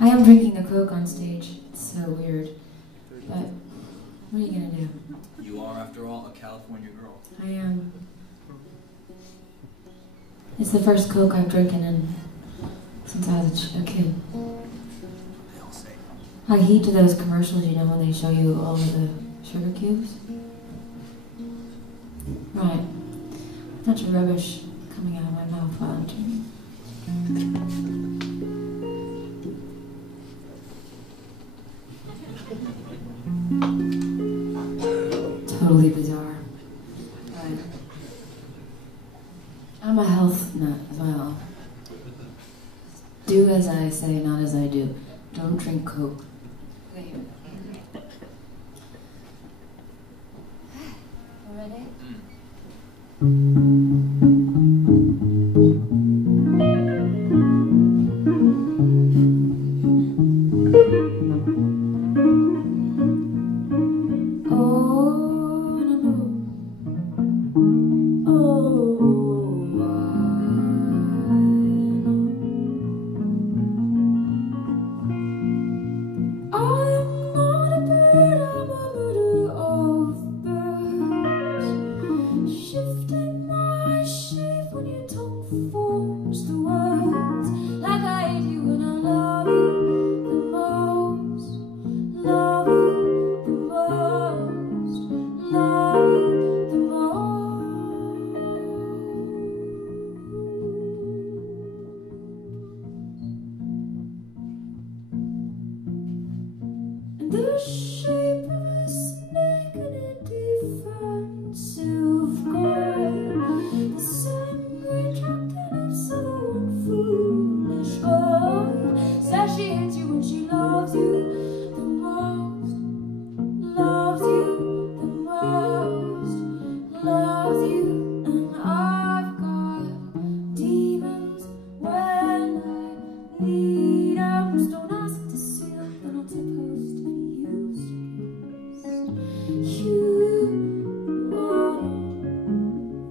I am drinking the Coke on stage. It's so weird. But what are you gonna do? You are, after all, a California girl. I am. It's the first Coke I've drinking in since I was a kid. They all say. I heed to those commercials, you know, when they show you all of the sugar cubes. Right. A bunch of rubbish coming out of my mouth while I'm drinking. Totally bizarre. Right. I'm a health nut as well. Do as I say, not as I do. Don't drink Coke. Okay. Ready? The shape of a snake in a defensive grave. The same retracted its own foolish goal. Says she hates you when she loves you the most. Loves you the most. Loves you, and I've got demons when I need them. Don't ask to see them, they're not supposed to.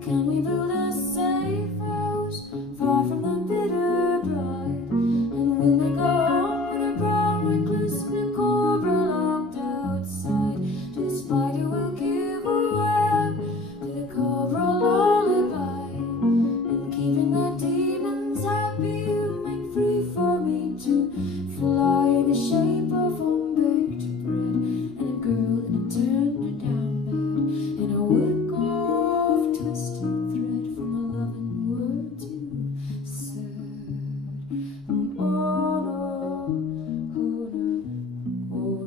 Can we build a safe house far from the bitter bride? And we'll make a home with a brown recluse and a cobra locked outside. Just fight it, we'll give away to the cobra lullaby. And keeping the demons happy, you make free for me to fly in the shape of unbaked bread. And a girl in a turned down bed in a wick of twisted thread from the loving words you said. Oh no, oh no, oh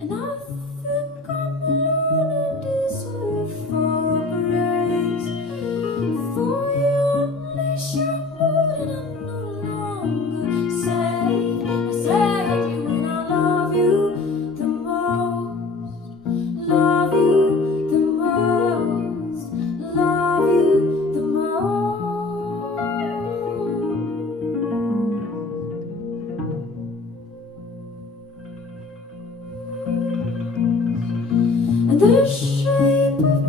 and I think I'm alone in desire for grace. For you unleash your mood and I'm no longer safe. I saved you and I love you the most. Love you the most. Love you the most. And the shape of